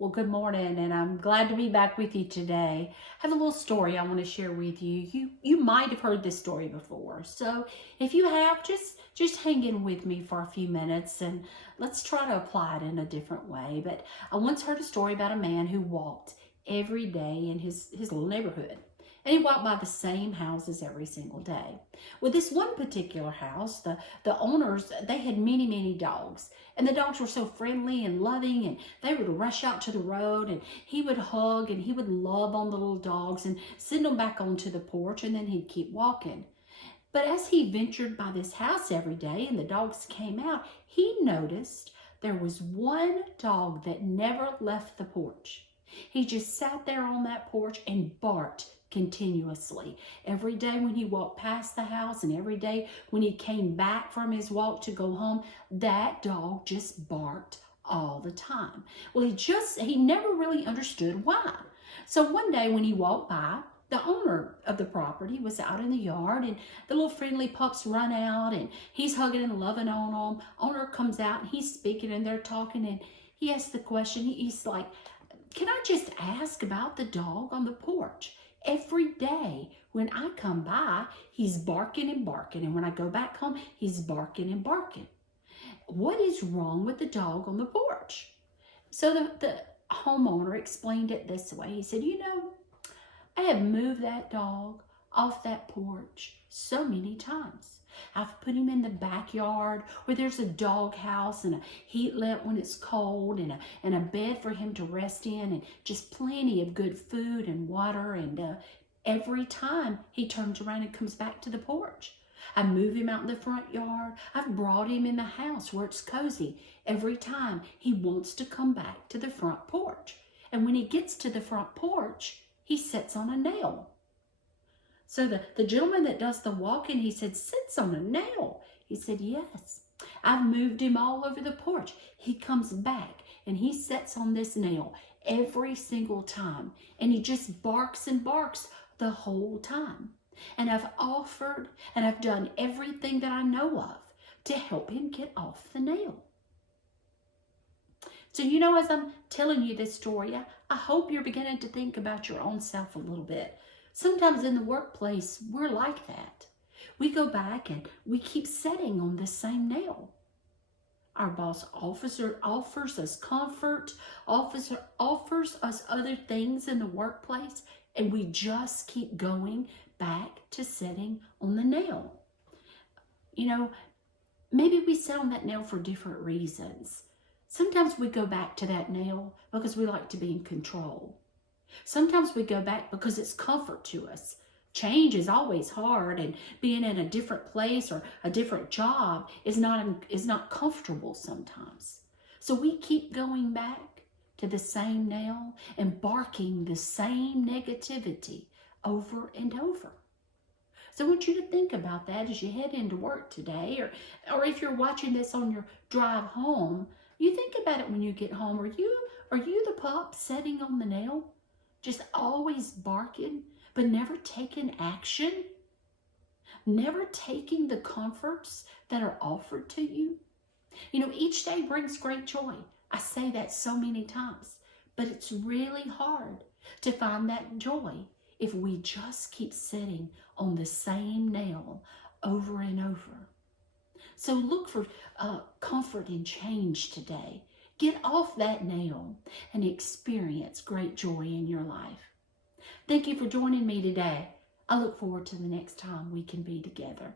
Well, good morning, and I'm glad to be back with you today. I have a little story I want to share with you. You might have heard this story before, so if you have, just hang in with me for a few minutes, and let's try to apply it in a different way. But I once heard a story about a man who walked every day in his little neighborhood. And he walked by the same houses every single day. With this one particular house, the owners, they had many dogs. And the dogs were so friendly and loving, and they would rush out to the road, and he would hug and he would love on the little dogs and send them back onto the porch, and then he'd keep walking. But as he ventured by this house every day and the dogs came out, he noticed there was one dog that never left the porch. He just sat there on that porch and barked continuously. Every day when he walked past the house and every day when he came back from his walk to go home, that dog just barked all the time. Well, he never really understood why. So one day when he walked by, the owner of the property was out in the yard, and the little friendly pups run out and he's hugging and loving on them. Owner comes out and he's speaking and they're talking, and he asks the question. He's like, "Can I just ask about the dog on the porch? Every day when I come by, he's barking and barking. And when I go back home, he's barking and barking. What is wrong with the dog on the porch?" So the homeowner explained it this way. He said, "I have moved that dog off that porch so many times. I've put him in the backyard where there's a dog house and a heat lamp when it's cold, and a bed for him to rest in, and just plenty of good food and water. And every time he turns around and comes back to the porch. I move him out in the front yard. I've brought him in the house where it's cozy. Every time he wants to come back to the front porch. And when he gets to the front porch, he sits on a nail." So the gentleman that does the walking, he said, "Sits on a nail?" He said, "Yes. I've moved him all over the porch. He comes back and he sits on this nail every single time. And he just barks and barks the whole time. And I've offered and I've done everything that I know of to help him get off the nail." So, as I'm telling you this story, I hope you're beginning to think about your own self a little bit. Sometimes in the workplace, we're like that. We go back and we keep sitting on the same nail. Our boss offers us comfort, offers us other things in the workplace, and we just keep going back to sitting on the nail. Maybe we sit on that nail for different reasons. Sometimes we go back to that nail because we like to be in control. Sometimes we go back because it's comfort to us. Change is always hard, and being in a different place or a different job is not comfortable sometimes. So we keep going back to the same nail and barking the same negativity over and over. So I want you to think about that as you head into work today, or if you're watching this on your drive home, you think about it when you get home. Are you the pup sitting on the nail? Just always barking, but never taking action? Never taking the comforts that are offered to you? Each day brings great joy. I say that so many times, but it's really hard to find that joy if we just keep sitting on the same nail over and over. So look for comfort and change today. Get off that nail and experience great joy in your life. Thank you for joining me today. I look forward to the next time we can be together.